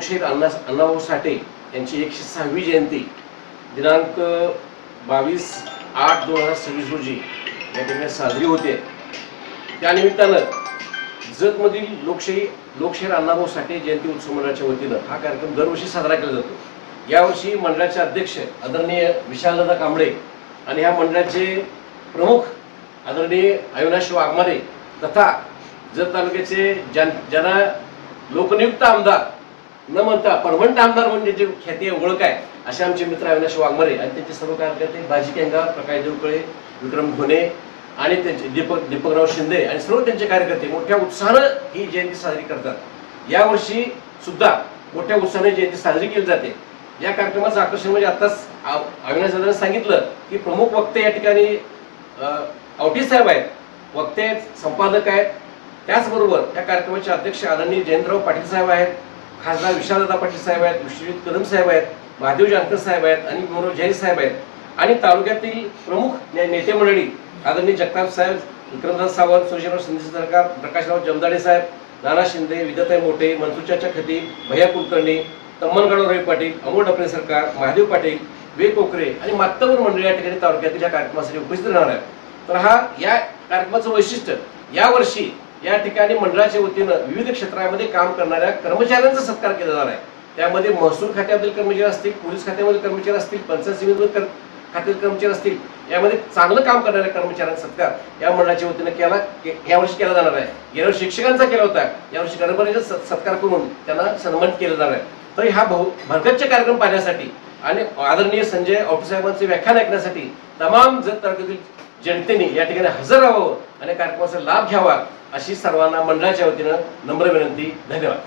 लोकशाहीर अण्णाभाऊ साठे यांची 106वी जयंती दिनांक 22/8/2026 रोजी या ठिकाणी साजरी होते। त्यानिमित्तानं जतमधील लोकशाहीर अण्णाभाऊ साठे जयंती उत्सव मंडळाच्या वतीनं हा कार्यक्रम दरवर्षी साजरा केला जातो। यावर्षी मंडळाचे अध्यक्ष आदरणीय विशालदादा कांबळे आणि ह्या मंडळाचे प्रमुख आदरणीय अविनाश वाघमारे तथा जत तालुक्याचे ज्यांना लोकनियुक्त आमदार न म्हणता परमनंट आमदार म्हणजे जे ख्याती ओळख आहे असे आमचे मित्र अविनाश वाघमारे आणि त्यांचे सर्व कार्यकर्ते बाजी केंगा, प्रकाश देवकळे, विक्रम घोणे आणि त्यांचे दीपकराव शिंदे आणि सर्व त्यांचे कार्यकर्ते मोठ्या उत्साहाने ही जयंती साजरी करतात। यावर्षी सुद्धा मोठ्या उत्साहाने जयंती साजरी केली जाते। या कार्यक्रमाचं आकर्षण म्हणजे आताच अविनाश दादांनी सांगितलं की प्रमुख वक्ते या ठिकाणी आवटी साहेब आहेत, वक्ते आहेत, संपादक आहेत। त्याचबरोबर या कार्यक्रमाचे अध्यक्ष आदरणीय जयंतराव पाटील साहेब आहेत, खासदार विशालदादा पाटील साहेब आहेत, विश्वजित कदम साहेब आहेत, महादेव जानकर साहेब आहेत आणि मनोज जैन साहेब आहेत आणि तालुक्यातील प्रमुख नेते मंडळी आदरणीय जगताप साहेब, विक्रमदास सावंत, सुरेशराव शिंदे सरकार, प्रकाशराव जमदाडे साहेब, नाना शिंदे, विद्याताई मोठे, मनसुचाच्या खतीब, भैया कुलकर्णी, तम्मनगडराव रवी पाटील, अमोल डफरे सरकार, महादेव पाटील, वे कोकरे आणि मातबर मंडळी या ठिकाणी तालुक्यातील या कार्यक्रमासाठी उपस्थित राहणार आहेत। तर या कार्यक्रमाचं वैशिष्ट्य यावर्षी या ठिकाणी मंडळाच्या वतीनं विविध क्षेत्रामध्ये काम करणाऱ्या कर्मचाऱ्यांचा सत्कार केला जाणार आहे। त्यामध्ये महसूल खात्यातील कर्मचारी असतील, पोलीस खात्यामधील कर्मचारी असतील, पंचायत समिती खात्यातील कर्मचारी असतील, यामध्ये चांगलं काम करणाऱ्या कर्मचाऱ्यांचा सत्कार या मंडळाच्या वतीनं यावर्षी केला जाणार आहे। गेल्या वर्षी शिक्षकांचा केला होता, यावर्षी कर्मचाऱ्यांचा सत्कार करून त्यांना सन्मानित केलं जाणार आहे। तर हा भरगच्च कार्यक्रम पाहण्यासाठी आणि आदरणीय संजय आवटी साहेबांचे व्याख्यान ऐकण्यासाठी तमाम जत तालुक्यातील जनतेने या ठिकाणी हजर राहावं आणि कार्यक्रमाचा लाभ घ्यावा अशी सर्वांना मंडळाच्या वतीनं नम्र विनंती। धन्यवाद।